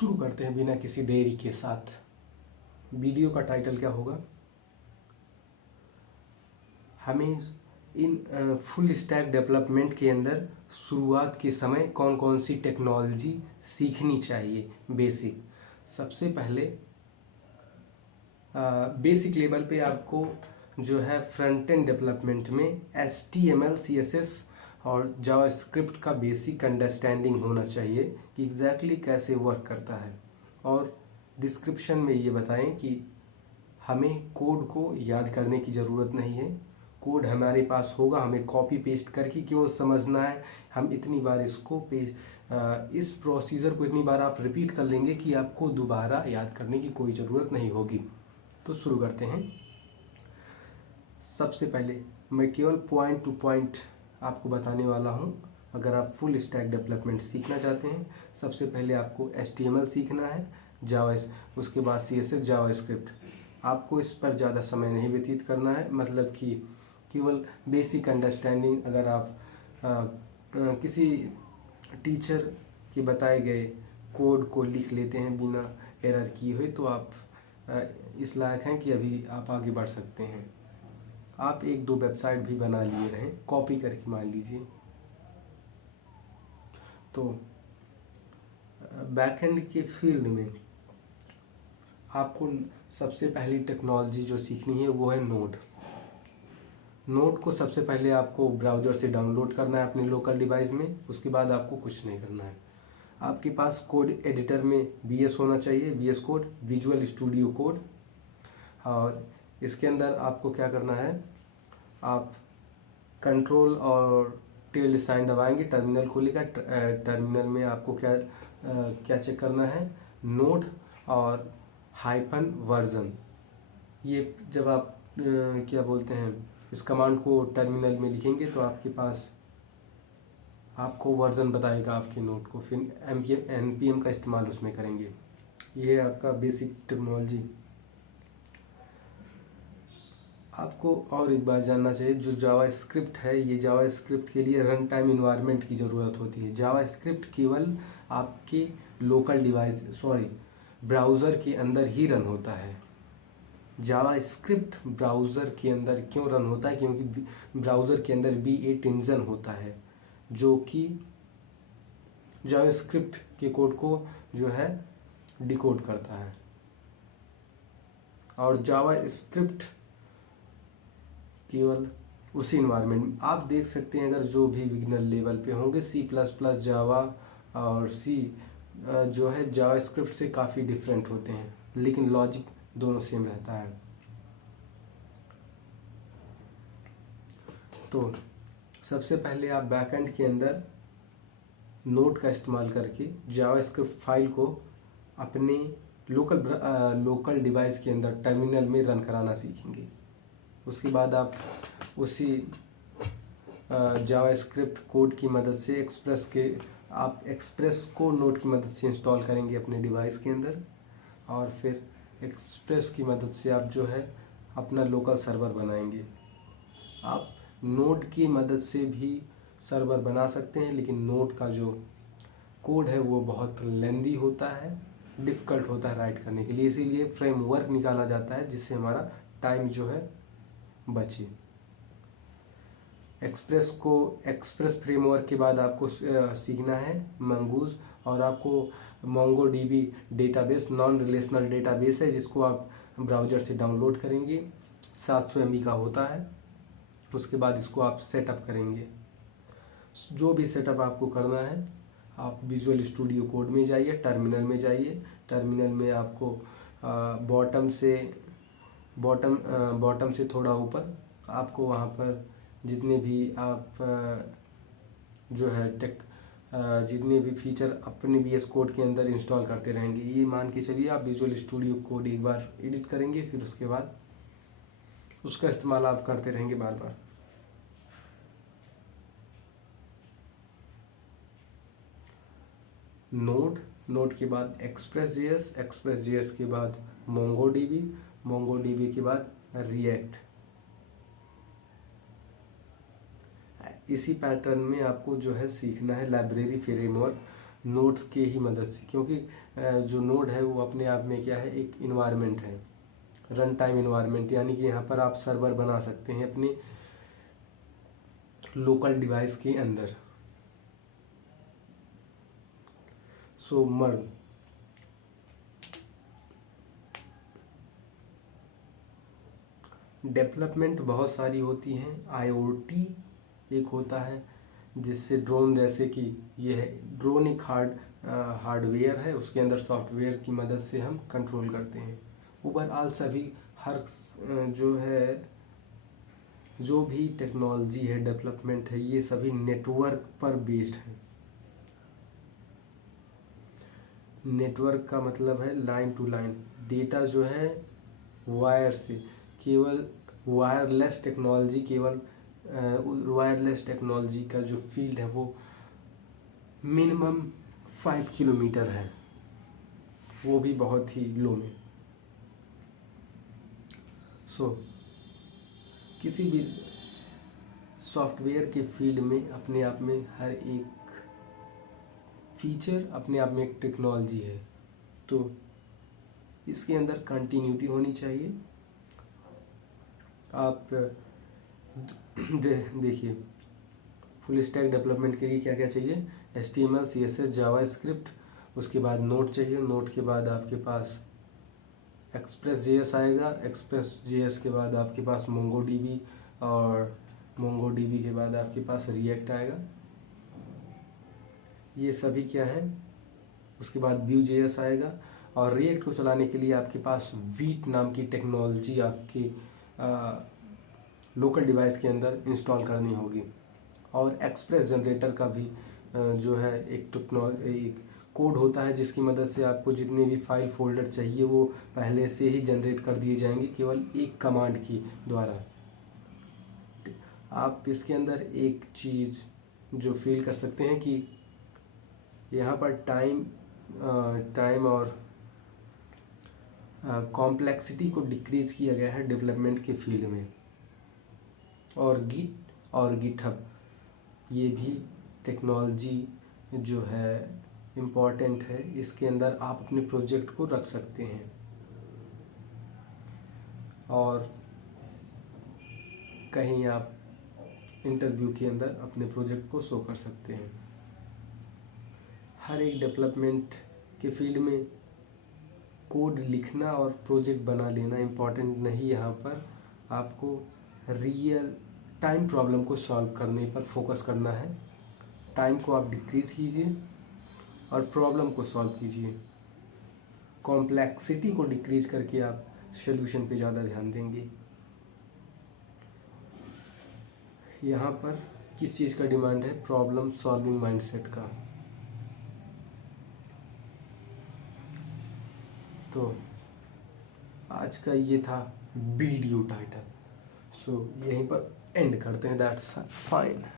शुरू करते हैं बिना किसी देरी के साथ। वीडियो का टाइटल क्या होगा? हमें इन फुल स्टैक डेवलपमेंट के अंदर शुरुआत के समय कौन कौन सी टेक्नोलॉजी सीखनी चाहिए। बेसिक, सबसे पहले बेसिक लेवल पे आपको जो है फ्रंट एंड डेवलपमेंट में HTML CSS और जावास्क्रिप्ट का बेसिक अंडरस्टैंडिंग होना चाहिए कि एग्जैक्टली कैसे वर्क करता है। और डिस्क्रिप्शन में ये बताएं कि हमें कोड को याद करने की ज़रूरत नहीं है, कोड हमारे पास होगा, हमें कॉपी पेस्ट करके केवल समझना है। हम इतनी बार इसको इस प्रोसीजर को इतनी बार आप रिपीट कर लेंगे कि आपको दोबारा याद करने की कोई ज़रूरत नहीं होगी। तो शुरू करते हैं। सबसे पहले मैं केवल पॉइंट टू पॉइंट आपको बताने वाला हूं। अगर आप फुल स्टैक डेवलपमेंट सीखना चाहते हैं, सबसे पहले आपको HTML सीखना है, उसके बाद CSS जावास्क्रिप्ट। आपको इस पर ज़्यादा समय नहीं व्यतीत करना है, मतलब कि केवल बेसिक अंडरस्टैंडिंग। अगर आप किसी टीचर के बताए गए कोड को लिख लेते हैं बिना एरर किए हुए, तो आप इस लायक हैं कि अभी आप आगे बढ़ सकते हैं। आप एक दो वेबसाइट भी बना लिए रहें कॉपी करके, मान लीजिए। तो बैकएंड के फील्ड में आपको सबसे पहली टेक्नोलॉजी जो सीखनी है वो है नोड। नोड को सबसे पहले आपको ब्राउज़र से डाउनलोड करना है अपने लोकल डिवाइस में। उसके बाद आपको कुछ नहीं करना है। आपके पास कोड एडिटर में VS होना चाहिए, VS code, visual studio code. और इसके अंदर आपको क्या करना है, आप कंट्रोल और टिल्ड साइन दबाएंगे, टर्मिनल खुलेगा। टर्मिनल में आपको क्या चेक करना है, नोड और -वर्जन। ये जब आप क्या बोलते हैं, इस कमांड को टर्मिनल में लिखेंगे तो आपके पास आपको वर्जन बताएगा आपके नोड को, फिर npm का इस्तेमाल उसमें करेंगे। ये है आपका बेसिक टेक्नोलॉजी। आपको और एक बात जानना चाहिए, जो जावास्क्रिप्ट है, ये जावास्क्रिप्ट के लिए रन टाइम इन्वायरमेंट की ज़रूरत होती है। जावास्क्रिप्ट केवल आपके लोकल डिवाइस ब्राउज़र के अंदर ही रन होता है। जावास्क्रिप्ट ब्राउज़र के अंदर क्यों रन होता है? क्योंकि ब्राउज़र के अंदर V8 इंजन होता है जो कि जावास्क्रिप्ट के कोड को जो है डिकोड करता है। और जावास्क्रिप्ट केवल उसी इन्वायरमेंट आप देख सकते हैं, अगर जो भी बिगिनर लेवल पे होंगे, C++, जावा और C जो है जावास्क्रिप्ट से काफ़ी डिफरेंट होते हैं, लेकिन लॉजिक दोनों सेम रहता है। तो सबसे पहले आप बैकएंड के अंदर नोड का इस्तेमाल करके जावास्क्रिप्ट फाइल को अपने लोकल डिवाइस के अंदर टर्मिनल में रन कराना सीखेंगे। उसके बाद आप उसी जावास्क्रिप्ट कोड की मदद से एक्सप्रेस को नोड की मदद से इंस्टॉल करेंगे अपने डिवाइस के अंदर। और फिर एक्सप्रेस की मदद से आप जो है अपना लोकल सर्वर बनाएंगे। आप नोड की मदद से भी सर्वर बना सकते हैं, लेकिन नोड का जो कोड है वो बहुत लेंदी होता है, डिफ़िकल्ट होता है राइट करने के लिए। इसीलिए फ्रेमवर्क निकाला जाता है जिससे हमारा टाइम जो है बचे। एक्सप्रेस फ्रेमवर्क के बाद आपको सीखना है मंगूज, और आपको MongoDB database non relational database है, जिसको आप ब्राउज़र से डाउनलोड करेंगे। 700 MB का होता है। उसके बाद इसको आप सेटअप करेंगे। जो भी सेटअप आपको करना है, आप विजुअल स्टूडियो कोड में जाइए, टर्मिनल में जाइए। टर्मिनल में आपको बॉटम से थोड़ा ऊपर आपको वहाँ पर जितने भी आप जो है जितने भी फीचर अपने VS कोड के अंदर इंस्टॉल करते रहेंगे, ये मान के चलिए आप विजुअल स्टूडियो कोड एक बार एडिट करेंगे, फिर उसके बाद उसका इस्तेमाल आप करते रहेंगे बार बार। नोड के बाद एक्सप्रेस जेएस के बाद MongoDB के बाद रिएक्ट। इसी पैटर्न में आपको जो है सीखना है लाइब्रेरी फ्रेमवर्क। नोड्स के ही मदद से, क्योंकि जो नोड है वो अपने आप में क्या है, एक इन्वायरमेंट है, रन टाइम इन्वायरमेंट, यानी कि यहाँ पर आप सर्वर बना सकते हैं अपने लोकल डिवाइस के अंदर। सो मर्ज डेवलपमेंट बहुत सारी होती हैं। आईओटी एक होता है जिससे ड्रोन, जैसे कि ये है ड्रोन, एक हार्डवेयर है, उसके अंदर सॉफ्टवेयर की मदद से हम कंट्रोल करते हैं। ओवरऑल सभी हर जो है, जो भी टेक्नोलॉजी है, डेवलपमेंट है, ये सभी नेटवर्क पर बेस्ड है। नेटवर्क का मतलब है लाइन टू लाइन, डेटा जो है वायर से, केवल वायरलेस टेक्नोलॉजी, केवल वायरलेस टेक्नोलॉजी का जो फील्ड है वो मिनिमम 5 किलोमीटर है, वो भी बहुत ही लो में। सो किसी भी सॉफ्टवेयर के फील्ड में अपने आप में हर एक फीचर अपने आप में एक टेक्नोलॉजी है, तो इसके अंदर कंटिन्यूटी होनी चाहिए। आप देखिए, फुल स्टैक डेवलपमेंट के लिए क्या क्या चाहिए, HTML CSS जावास्क्रिप्ट, उसके बाद नोड चाहिए, नोड के बाद आपके पास एक्सप्रेस.js आएगा, एक्सप्रेस.js के बाद आपके पास MongoDB, और MongoDB के बाद आपके पास रिएक्ट आएगा, ये सभी क्या है। उसके बाद Vue.js आएगा, और रिएक्ट को चलाने के लिए आपके पास वीट नाम की टेक्नोलॉजी आपकी लोकल डिवाइस के अंदर इंस्टॉल करनी होगी। और एक्सप्रेस जनरेटर का भी जो है एक कोड होता है, जिसकी मदद से आपको जितने भी फाइल फोल्डर चाहिए वो पहले से ही जनरेट कर दिए जाएंगे, केवल एक कमांड की द्वारा। आप इसके अंदर एक चीज़ जो फील कर सकते हैं कि यहाँ पर टाइम और कॉम्प्लेक्सिटी को डिक्रीज किया गया है डेवलपमेंट के फील्ड में। और गिट और गिटहब, ये भी टेक्नोलॉजी जो है इम्पॉर्टेंट है, इसके अंदर आप अपने प्रोजेक्ट को रख सकते हैं और कहीं आप इंटरव्यू के अंदर अपने प्रोजेक्ट को शो कर सकते हैं। हर एक डेवलपमेंट के फील्ड में कोड लिखना और प्रोजेक्ट बना लेना इम्पॉर्टेंट नहीं, यहाँ पर आपको रियल टाइम प्रॉब्लम को सॉल्व करने पर फोकस करना है। टाइम को आप डिक्रीज़ कीजिए और प्रॉब्लम को सॉल्व कीजिए। कॉम्प्लेक्सिटी को डिक्रीज करके आप सॉल्यूशन पे ज़्यादा ध्यान देंगे। यहाँ पर किस चीज़ का डिमांड है, प्रॉब्लम सॉल्विंग माइंडसेट का। तो आज का ये था वीडियो टाइटल, सो यहीं पर एंड करते हैं। That's fine.